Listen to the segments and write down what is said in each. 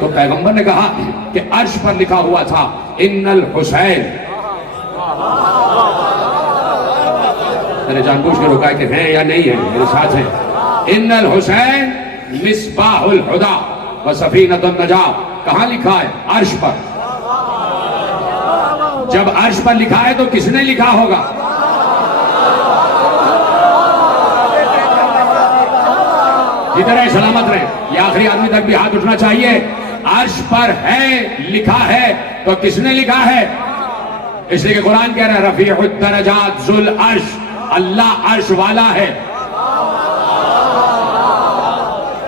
तो पैगंबर ने कहा कि अर्श पर लिखा हुआ था इन्नल हुसैन। मैंने जानबूझ के रोका कि है या नहीं है, मेरे साथ है। इन्नल हुसैन मिसबाहुल हुदा व सफीनतुन नजात। कहां लिखा है? अर्श पर। जब अर्श पर लिखा है तो किसने लिखा होगा? जिधर है सलामत रहे, ये आखिरी आदमी तक भी हाथ उठना चाहिए। अर्श पर है, लिखा है, तो किसने लिखा है? इसलिए कि कुरान कह रहा है रफीउद दरजात जुल अर्श, अल्लाह अर्श वाला है।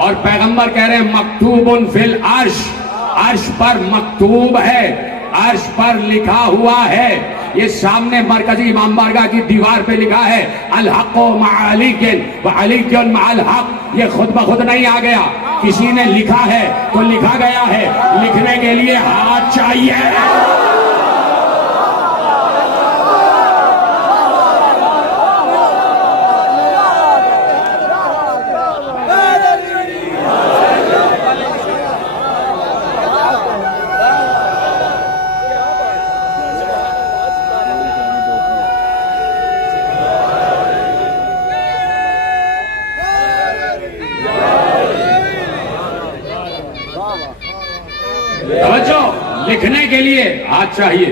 और पैगंबर कह रहे हैं मकतूबुन फिल अर्श, अर्श पर मकतूब है, अर्श पर लिखा हुआ है। ये सामने मरकजी इमाम बारगाह की दीवार पे लिखा है अल हक़्क़ु मअ अलीकिन व अलीकुन मअल हक़्क़। ये खुद ब खुद नहीं आ गया, किसी ने लिखा है तो लिखा गया है। लिखने के लिए हाथ चाहिए। लिखने के लिए हाथ चाहिए,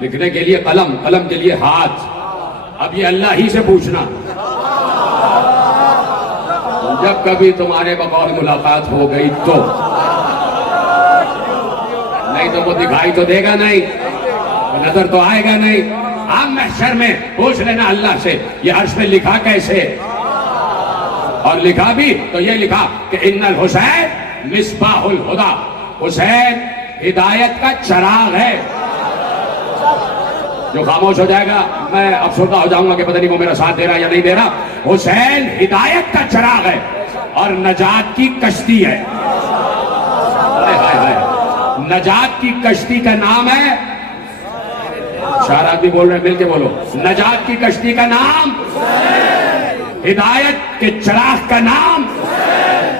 लिखने के लिए कलम, कलम के लिए हाथ। अब ये अल्लाह ही से पूछना, जब कभी तुम्हारे बकौल मुलाकात हो गई तो, नहीं तो वो दिखाई तो देगा नहीं, नजर तो आएगा नहीं। आप महशर में पूछ लेना अल्लाह से ये अर्श में लिखा कैसे, और लिखा भी तो ये लिखा कि इन्नल हुसैन मिसबाहुल हुदा। हुसैन हिदायत का चराग है। जो खामोश हो जाएगा मैं अफसरदा हो जाऊंगा कि पता नहीं वो मेरा साथ दे रहा या नहीं दे रहा। हुसैन हिदायत का चराग है और नजात की कश्ती है। हाय हाय हाय, नजात की कश्ती का नाम है, चार आदमी बोल रहे हैं, मिलके बोलो, नजात की कश्ती का नाम, हिदायत के चराग का नाम,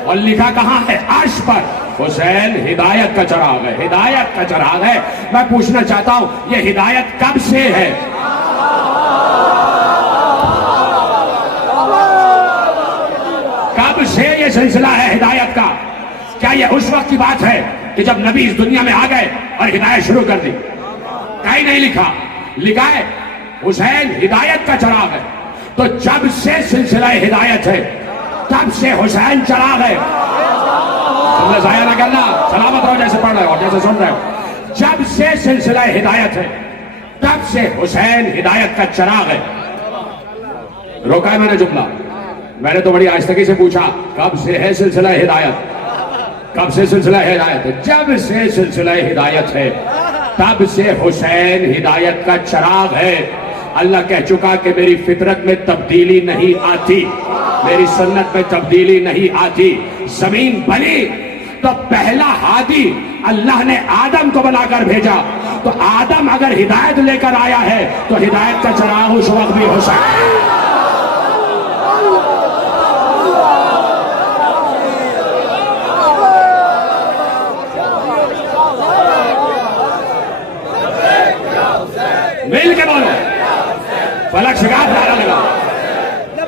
और लिखा कहां है? अर्श पर। हुसैन हिदायत का चराग है, हिदायत का चराग है। मैं पूछना चाहता हूं ये हिदायत कब से है? कब से ये सिलसिला है हिदायत का? क्या ये उस वक्त की बात है कि जब नबी इस दुनिया में आ गए और हिदायत शुरू कर दी? कहीं नहीं लिखा, लिखा है हुसैन हिदायत का चराग है। तो जब से सिलसिला हिदायत है तब से हुसैन चराग है। जाया ना करना, सलामत रहो जैसे पढ़ रहे हो जैसे सुन रहे हो। जब से सिलसिला हिदायत है तब से हुसैन हिदायत का चराग है। रोका है मैंने जुमला, मैंने तो बड़ी आहिस्तगी से पूछा कब से है सिलसिला हिदायत, कब से सिलसिला हिदायत है? जब से सिलसिला हिदायत है तब से हुसैन हिदायत का चराग है। अल्लाह कह चुका कि मेरी फितरत में तब्दीली नहीं आती, मेरी सन्नत में तब्दीली नहीं आती। जमीन बनी तो पहला हादी अल्लाह ने आदम को बनाकर भेजा, तो आदम अगर हिदायत लेकर आया है तो हिदायत का चराग उस वक्त भी हो सकता है। मिल के बोलो, फलक शिकार नारा लगा,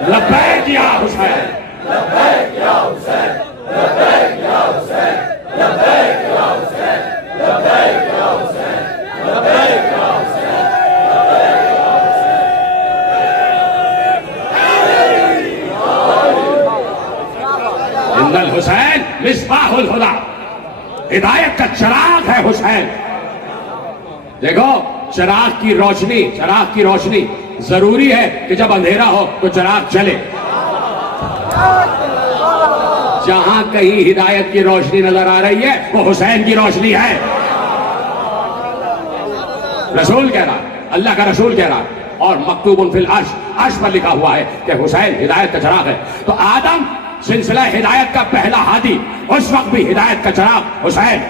लब्बैक या हुसैन, लब्बैक या हुसैन, लब्बैक या हुसैन, लब्बैक या हुसैन, लब्बैक या हुसैन, लब्बैक या हुसैन, लब्बैक या हुसैन। इन्नल हुसैन मिसबाहुल हुदा, हिदायत का चराग है हुसैन। देखो चराग की रोशनी, चराग की रोशनी जरूरी है कि जब अंधेरा हो तो चराग चले। जहां कहीं हिदायत की रोशनी नजर आ रही है वो हुसैन की रोशनी है। रसूल कह रहा, अल्लाह का रसूल कह रहा, और मकतूबुन फिल अर्श, अर्श पर लिखा हुआ है कि हुसैन हिदायत का चराग है। तो आदम सिलसिला हिदायत का पहला हादी, उस वक्त भी हिदायत का चराग हुसैन।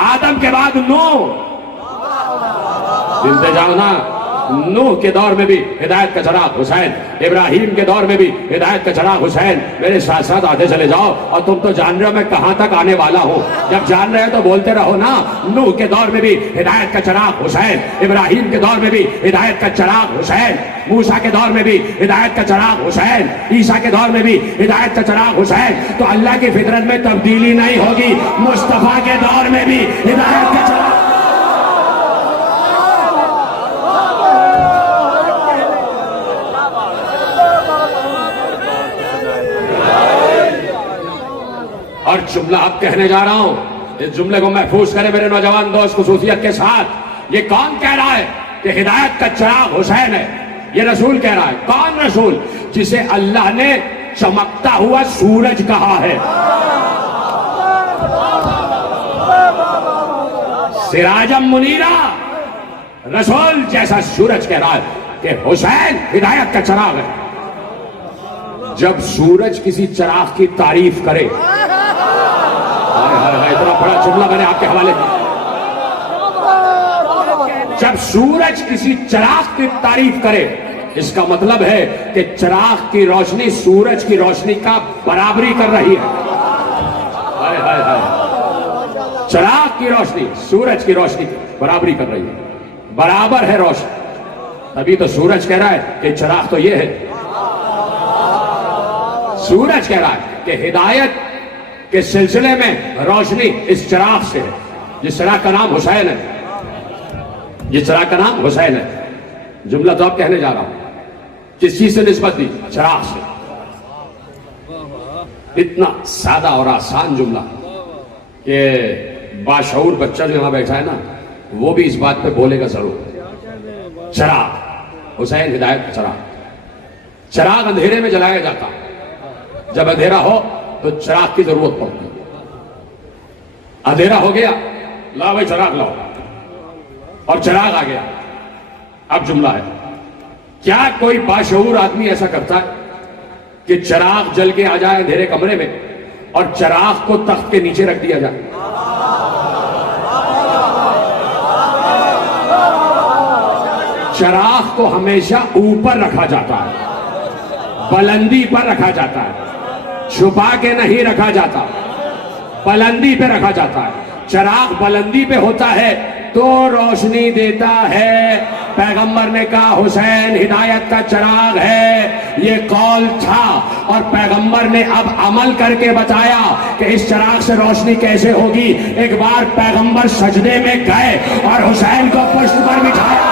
आदम के बाद नूह, सुनते जाओ ना, नूह के दौर में भी हिदायत का चराग हुसैन, इब्राहिम के दौर में भी हिदायत का चराग हुसैन। मेरे साथ साथ आते चले जाओ। और तुम तो जान रहे हो मैं कहां तक आने वाला हूं। जब जान रहे हो तो बोलते रहो ना। नूह के दौर में भी हिदायत का चराग हुसैन, इब्राहिम के दौर में भी हिदायत का चराग हुसैन, मूसा के दौर में भी हिदायत का चराग हुसैन, ईसा के दौर में भी हिदायत का चराग हुसैन। तो अल्लाह की फितरत में तब्दीली नहीं होगी। मुस्तफा के दौर में भी हिदायत का चराग। और जुमला अब कहने जा रहा हूं, इस जुमले को महफूज करें मेरे नौजवान दोस्त खुसूसियत के साथ। ये कौन कह रहा है कि हिदायत का चराग हुसैन है? ये रसूल कह रहा है। कौन रसूल? जिसे अल्लाह ने चमकता हुआ सूरज कहा है। सिराजम मुनीरा, रसूल जैसा सूरज कह रहा है कि हुसैन हिदायत का चराग है। जब सूरज किसी चराग की तारीफ करे, इतना बड़ा जुमला मैंने आपके हवाले किया। जब सूरज किसी चिराग की तारीफ करे, इसका मतलब है कि चिराग की रोशनी सूरज की रोशनी का बराबरी कर रही है। हाय हाय हाय। चिराग की रोशनी सूरज की रोशनी की बराबरी कर रही है, बराबर है रोशनी। तभी तो सूरज कह रहा है कि चिराग तो ये है। सूरज कह रहा है कि हिदायत के सिलसिले में रोशनी इस चिराग से है, जिस चिराग का नाम हुसैन है, जिस चिराग का नाम हुसैन है। जुमला तो अब कहने जा रहा हूं, किस चीज से निस्बत दी? चिराग से। इतना सादा और आसान जुमला कि बाशऊर बच्चा जो यहां बैठा है ना, वो भी इस बात पे बोलेगा जरूर। चिराग, हुसैन हिदायत का चिराग। चिराग अंधेरे में जलाया जाता, जब अंधेरा हो तो चिराग की जरूरत पड़ती है। अंधेरा हो गया, लाओ भाई चिराग लाओ, और चिराग आ गया। अब जुमला है, क्या कोई बाशऊर आदमी ऐसा करता है कि चिराग जल के आ जाए अंधेरे कमरे में और चिराग को तख्त के नीचे रख दिया जाए? चिराग को हमेशा ऊपर रखा जाता है, बुलंदी पर रखा जाता है, छुपा के नहीं रखा जाता, बुलंदी पे रखा जाता है। चिराग बुलंदी पे होता है तो रोशनी देता है। पैगंबर ने कहा हुसैन हिदायत का चिराग है, ये कौल था, और पैगंबर ने अब अमल करके बताया कि इस चिराग से रोशनी कैसे होगी। एक बार पैगंबर सजदे में गए और हुसैन को पुष्ट पर बिठाया।